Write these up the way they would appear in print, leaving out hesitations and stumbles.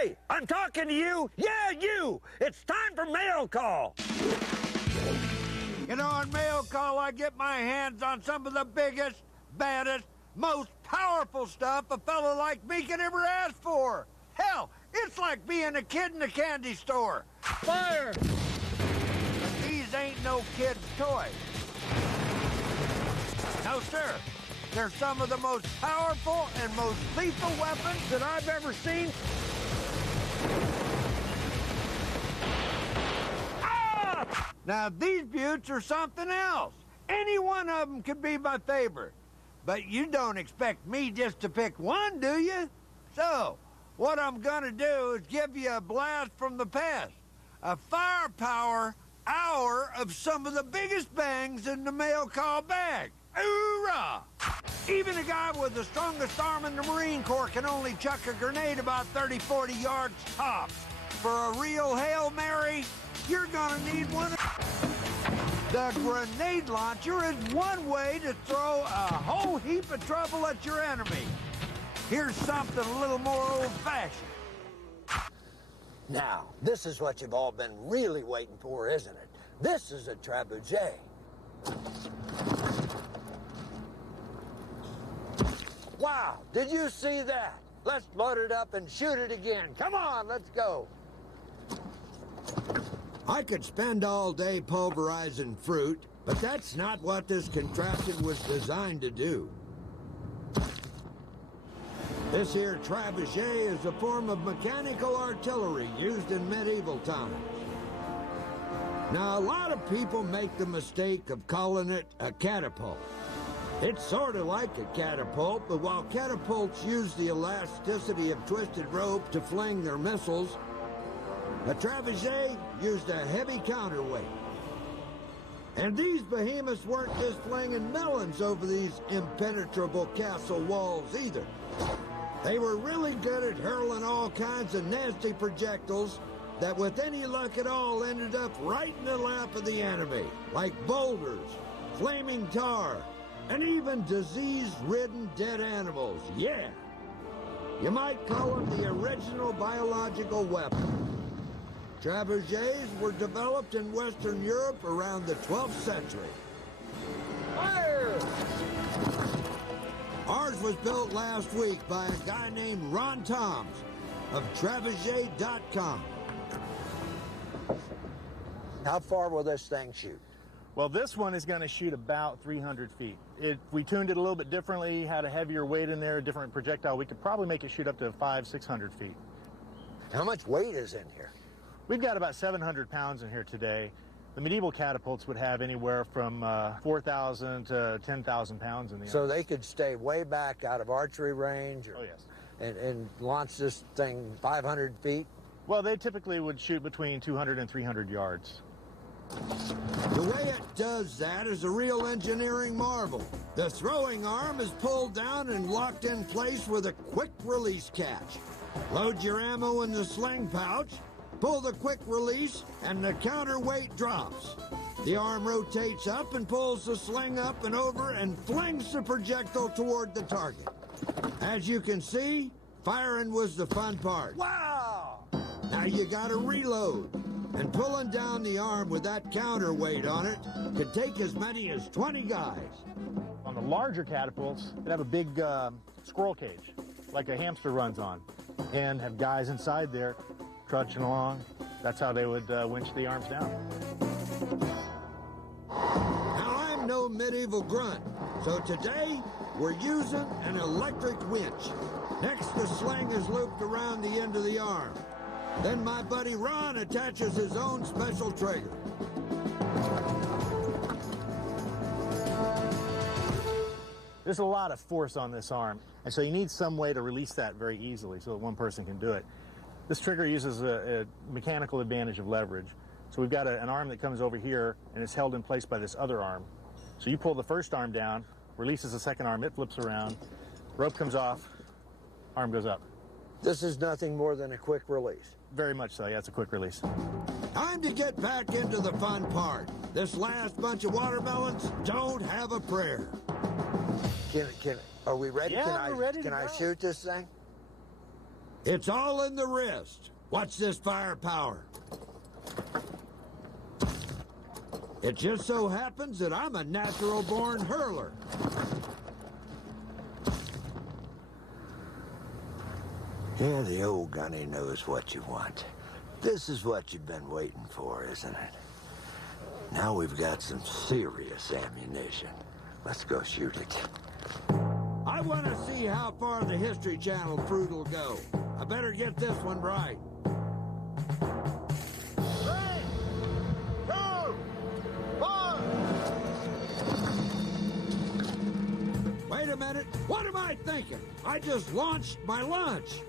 Hey, I'm talking to you. Yeah, you. It's time for mail call. You know, on mail call, I get my hands on some of the biggest, baddest, most powerful stuff a fella like me could ever ask for. Hell, it's like being a kid in a candy store. Fire! But these ain't no kid's toys. No, sir. They're some of the most powerful and most lethal weapons that I've ever seen. Ah! Now, these beauts are something else. Any one of them could be my favorite. But you don't expect me just to pick one, do you? So, what I'm gonna do is give you a blast from the past. A firepower hour of some of the biggest bangs in the mail call bag. Hoorah! Even a guy with the strongest arm in the Marine Corps can only chuck a grenade about 30, 40 yards tops. For a real Hail Mary, you're gonna need one. The grenade launcher is one way to throw a whole heap of trouble at your enemy. Here's something a little more old-fashioned. Now, this is what you've all been really waiting for, isn't it? This is a trebuchet. Wow, did you see that? Let's load it up and shoot it again. Come on, let's go. I could spend all day pulverizing fruit, but that's not what this contraption was designed to do. This here trebuchet is a form of mechanical artillery used in medieval times. Now, a lot of people make the mistake of calling it a catapult. It's sort of like a catapult, but while catapults use the elasticity of twisted rope to fling their missiles, a trebuchet used a heavy counterweight. And these behemoths weren't just flinging melons over these impenetrable castle walls either. They were really good at hurling all kinds of nasty projectiles that with any luck at all ended up right in the lap of the enemy, like boulders, flaming tar, and even disease-ridden dead animals. Yeah, you might call them the original biological weapon. Trebuchets were developed in Western Europe around the 12th century. Fire! Ours was built last week by a guy named Ron Toms of trebuchet.com. How far will this thing shoot? Well, this one is going to shoot about 300 feet. If we tuned it a little bit differently, had a heavier weight in there, a different projectile, we could probably make it shoot up to 500-600 feet. How much weight is in here? We've got about 700 pounds in here today. The medieval catapults would have anywhere from 4,000 to 10,000 pounds in the So they could stay way back out of archery range? Or, oh, yes. And launch this thing 500 feet? Well, they typically would shoot between 200 and 300 yards. The way it does that is a real engineering marvel. The throwing arm is pulled down and locked in place with a quick release catch. Load your ammo in the sling pouch, pull the quick release, and the counterweight drops. The arm rotates up and pulls the sling up and over and flings the projectile toward the target. As you can see, firing was the fun part. Wow! Now you gotta reload. And pulling down the arm with that counterweight on it could take as many as 20 guys. On the larger catapults, they'd have a big squirrel cage, like a hamster runs on, and have guys inside there trudging along. That's how they would winch the arms down. Now, I'm no medieval grunt, so today we're using an electric winch. Next, the sling is looped around the end of the arm. Then my buddy Ron attaches his own special trigger. There's a lot of force on this arm, and so you need some way to release that very easily so that one person can do it. This trigger uses a mechanical advantage of leverage. So we've got an arm that comes over here, and it's held in place by this other arm. So you pull the first arm down, releases the second arm, it flips around, rope comes off, arm goes up. This is nothing more than a quick release. Very much so, yeah, it's a quick release. Time to get back into the fun part. This last bunch of watermelons don't have a prayer. Are we ready? Yeah, we're ready to Can I go. shoot this thing? It's all in the wrist. Watch this firepower. It just so happens that I'm a natural-born hurler. Yeah, the old gunny knows what you want. This is what you've been waiting for, isn't it? Now we've got some serious ammunition. Let's go shoot it. I want to see how far the History Channel fruit will go. I better get this one right. 3, 2, 1. Wait a minute. What am I thinking? I just launched my lunch.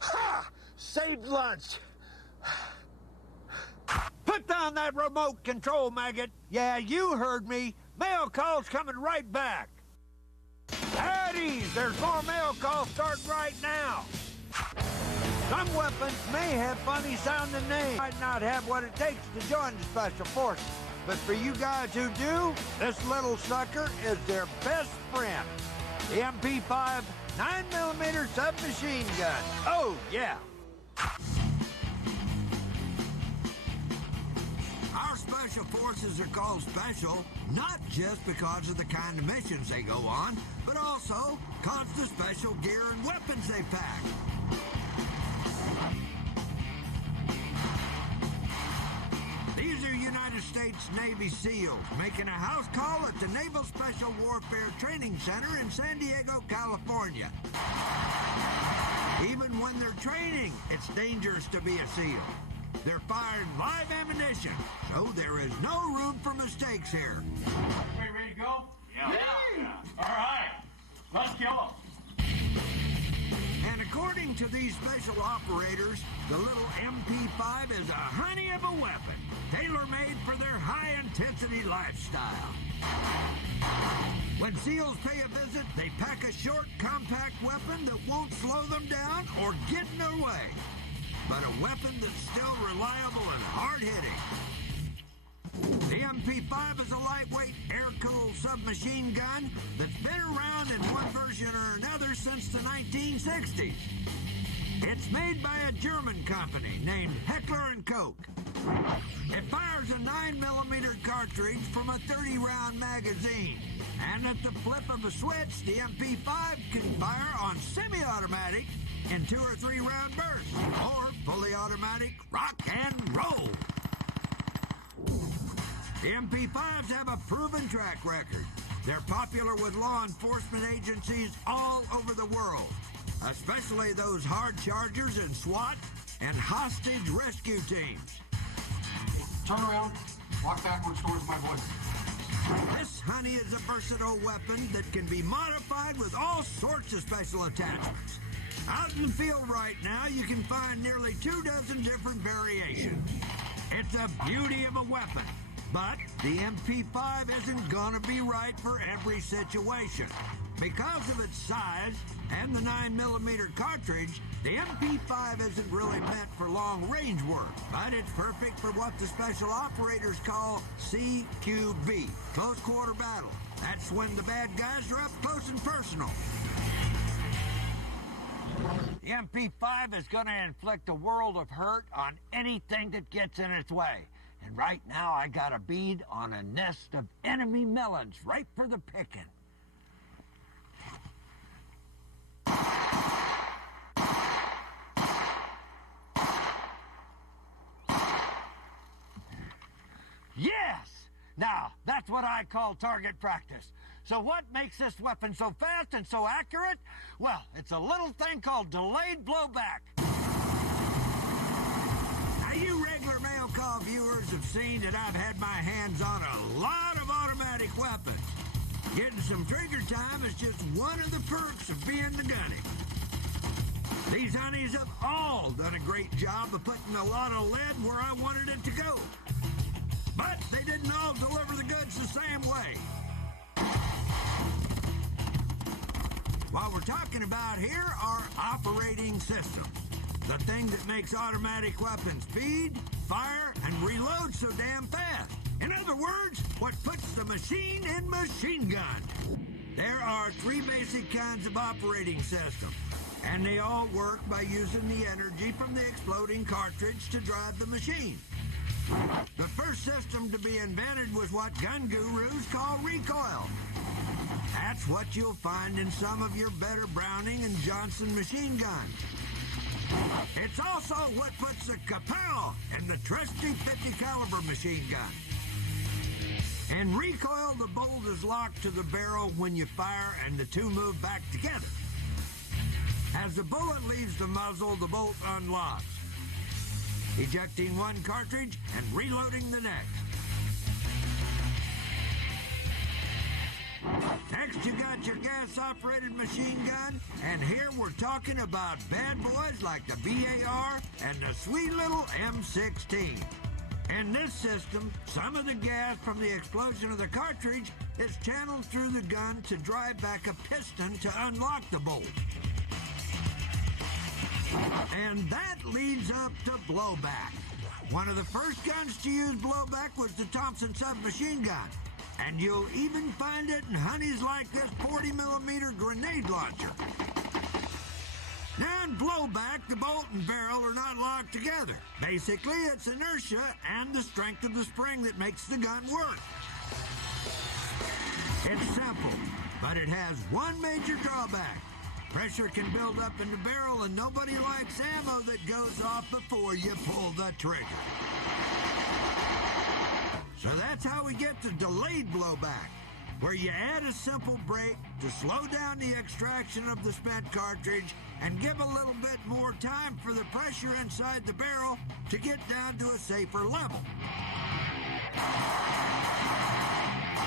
Ha! Saved lunch. Put down that remote control, maggot. Yeah, you heard me. Mail calls coming right back. At ease, there's more mail calls starting right now. Some weapons may have funny sounding names. Might not have what it takes to join the Special Forces. But for you guys who do, this little sucker is their best friend. The MP5 9mm submachine gun. Oh, yeah. Our special forces are called special, not just because of the kind of missions they go on, but also because of the special gear and weapons they pack. These are United States Navy SEALs making a house call at the Naval Special Warfare Training Center in San Diego, California. Even when they're training, it's dangerous to be a SEAL. They're firing live ammunition, so there is no room for mistakes here. Everybody ready to go? Yeah. All right. Let's go. And according to these special operators, the little MP5 is a honey of a weapon, tailor-made for their high-intensity lifestyle. When SEALs pay a visit, they pack a short, compact weapon that won't slow them down or get in their way, but a weapon that's still reliable and hard-hitting. The MP5 is a lightweight, air-cooled submachine gun that's been around in one version or another since the 1960s. It's made by a German company named Heckler & Koch. It fires a 9mm cartridge from a 30-round magazine. And at the flip of a switch, the MP5 can fire on semi-automatic in 2 or 3 round bursts, or fully automatic rock and roll. The MP5s have a proven track record. They're popular with law enforcement agencies all over the world, especially those hard chargers and SWAT and hostage rescue teams. Turn around. Walk backwards towards my voice. This honey is a versatile weapon that can be modified with all sorts of special attachments. Out in the field right now, you can find nearly 24 different variations. It's a beauty of a weapon. But the MP5 isn't gonna be right for every situation. Because of its size and the 9mm cartridge, the MP5 isn't really meant for long-range work, but it's perfect for what the special operators call CQB, close quarter battle. That's when the bad guys are up close and personal. The MP5 is going to inflict a world of hurt on anything that gets in its way. And right now, I got a bead on a nest of enemy melons right for the picking. Yes! Now, that's what I call target practice. So what makes this weapon so fast and so accurate? Well, it's a little thing called delayed blowback. Now, you regular mail call viewers have seen that I've had my hands on a lot of automatic weapons. Getting some trigger time is just one of the perks of being the gunny. These honeys have all done a great job of putting a lot of lead where I wanted it to go. But they didn't all deliver the goods the same way. What we're talking about here are operating systems. The thing that makes automatic weapons speed, fire, and reload so damn fast. In other words, what puts the machine in machine gun. There are 3 basic kinds of operating systems, and they all work by using the energy from the exploding cartridge to drive the machine. The first system to be invented was what gun gurus call recoil. That's what you'll find in some of your better Browning and Johnson machine guns. It's also what puts the kapow in the trusty 50 caliber machine gun. In recoil, the bolt is locked to the barrel when you fire and the two move back together. As the bullet leaves the muzzle, the bolt unlocks, ejecting one cartridge and reloading the next. Next, you got your gas-operated machine gun, and here we're talking about bad boys like the BAR and the sweet little M16. In this system, some of the gas from the explosion of the cartridge is channeled through the gun to drive back a piston to unlock the bolt. And that leads up to blowback. One of the first guns to use blowback was the Thompson submachine gun. And you'll even find it in honeys like this 40mm grenade launcher. Now in blowback, the bolt and barrel are not locked together. Basically, it's inertia and the strength of the spring that makes the gun work. It's simple, but it has one major drawback. Pressure can build up in the barrel, and nobody likes ammo that goes off before you pull the trigger. So that's how we get to delayed blowback, where you add a simple brake to slow down the extraction of the spent cartridge and give a little bit more time for the pressure inside the barrel to get down to a safer level.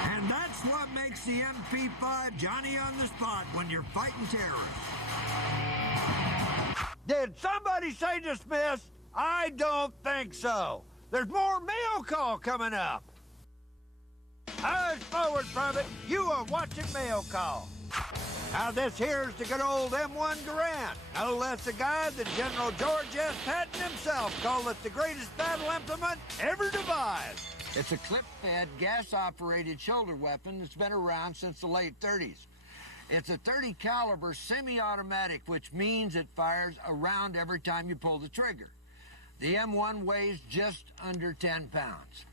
And that's what makes the MP5 Johnny on the spot when you're fighting terrorists. Did somebody say dismissed? I don't think so. There's more mail call coming up. Eyes forward from it. You are watching Mail Call. Now this here's the good old M1 Garand. No less a guy than General George S. Patton himself called it the greatest battle implement ever devised. It's a clip-fed, gas-operated shoulder weapon that's been around since the late 30s. It's a 30 caliber semi-automatic, which means it fires a round every time you pull the trigger. The M1 weighs just under 10 pounds.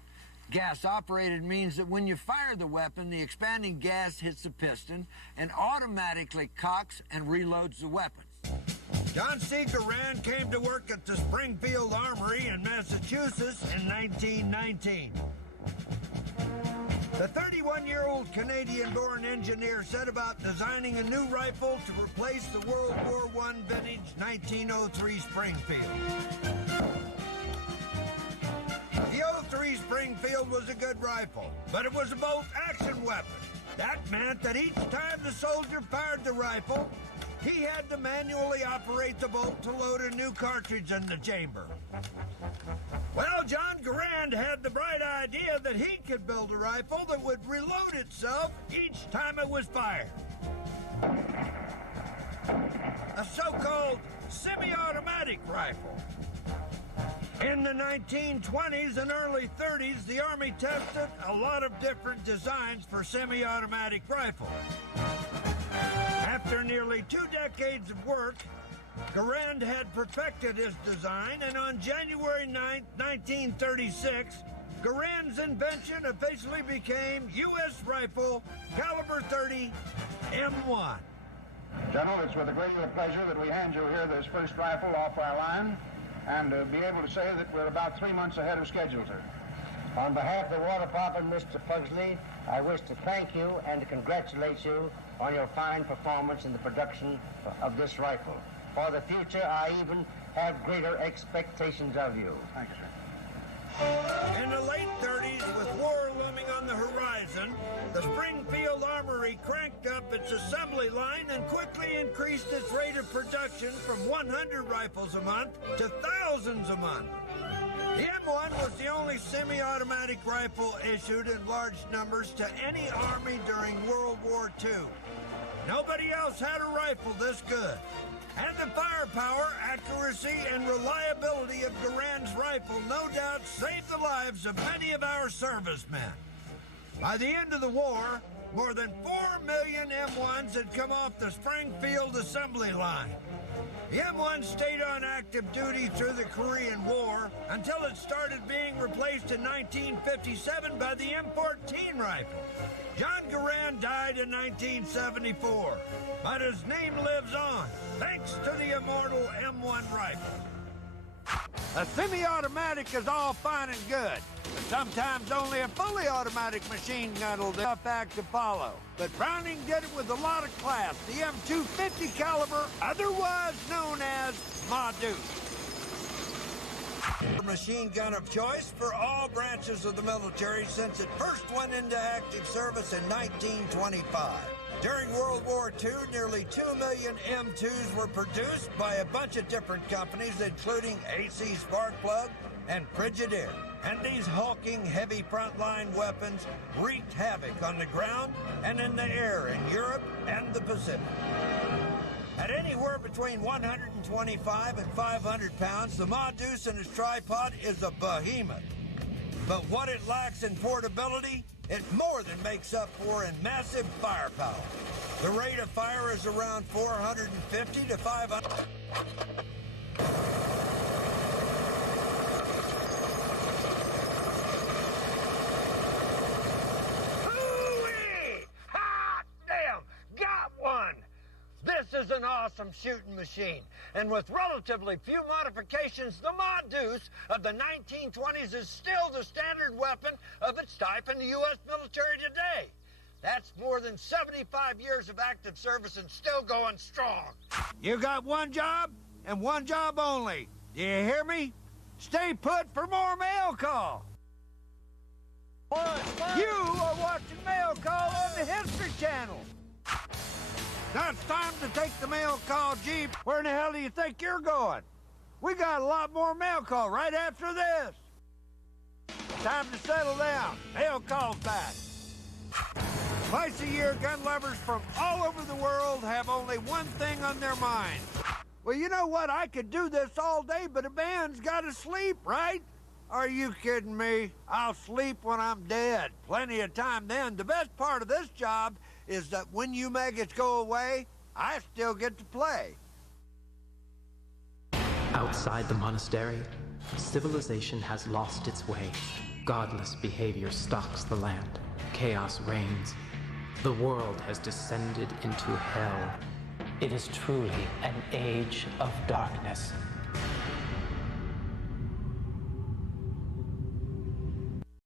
Gas-operated means that when you fire the weapon, the expanding gas hits the piston and automatically cocks and reloads the weapon. John C. Garand came to work at the Springfield Armory in Massachusetts in 1919. The 31-year-old Canadian-born engineer set about designing a new rifle to replace the World War I vintage 1903 Springfield. The 03 Springfield was a good rifle, but it was a bolt-action weapon. That meant that each time the soldier fired the rifle, he had to manually operate the bolt to load a new cartridge in the chamber. Well, John Garand had the bright idea that he could build a rifle that would reload itself each time it was fired. A so-called semi-automatic rifle. In the 1920s and early 30s, the Army tested a lot of different designs for semi-automatic rifles. After nearly 2 decades of work, Garand had perfected his design, and on January 9, 1936, Garand's invention officially became U.S. Rifle Caliber 30 M1. General, it's with a great deal of pleasure that we hand you here this first rifle off our line, and be able to say that we're about 3 months ahead of schedule, sir. On behalf of the War Department, Mr. Pugsley, I wish to thank you and to congratulate you on your fine performance in the production of this rifle. For the future, I even have greater expectations of you. Thank you, sir. In the late 30s, with war looming on the horizon, the Springfield Armory cranked up its assembly line and quickly increased its rate of production from 100 rifles a month to thousands a month. The M1 was the only semi-automatic rifle issued in large numbers to any army during World War II. Nobody else had a rifle this good. And the firepower, accuracy, and reliability of Garand's rifle no doubt saved the lives of many of our servicemen. By the end of the war, more than 4 million M1s had come off the Springfield assembly line. The M1 stayed on active duty through the Korean War until it started being replaced in 1957 by the M14 rifle. John Garand died in 1974, but his name lives on, thanks to the immortal M1 rifle. A semi-automatic is all fine and good, but sometimes only a fully automatic machine gun will do a tough act to follow. But Browning did it with a lot of class. The M250 caliber, otherwise known as Ma Deuce. Machine gun of choice for all branches of the military since it first went into active service in 1925. During World War II, nearly 2 million M2s were produced by a bunch of different companies, including AC Sparkplug and Frigidaire. And these hulking, heavy frontline weapons wreaked havoc on the ground and in the air in Europe and the Pacific. At anywhere between 125 and 500 pounds, the Ma Deuce and its tripod is a behemoth. But what it lacks in portability, it more than makes up for in massive firepower. The rate of fire is around 450 to 500. Hoo-wee! Hot damn! Got one! This is an awesome shooting machine, and with relatively few modifications, the Ma Deuce of the 1920s is still the standard weapon of its type in the U.S. military today. That's more than 75 years of active service and still going strong. You got one job, and one job only. Do you hear me? Stay put for more mail call. You are watching Mail Call on the History Channel. Now it's time to take the mail call Jeep. Where in the hell do you think you're going? We got a lot more mail call right after this. Time to settle down. Mail call's back. Twice a year, gun lovers from all over the world have only one thing on their mind. Well, you know what? I could do this all day, but a man's got to sleep, right? Are you kidding me? I'll sleep when I'm dead. Plenty of time then. The best part of this job is that when you maggots go away, I still get to play. Outside the monastery, civilization has lost its way. Godless behavior stalks the land. Chaos reigns. The world has descended into hell. It is truly an age of darkness.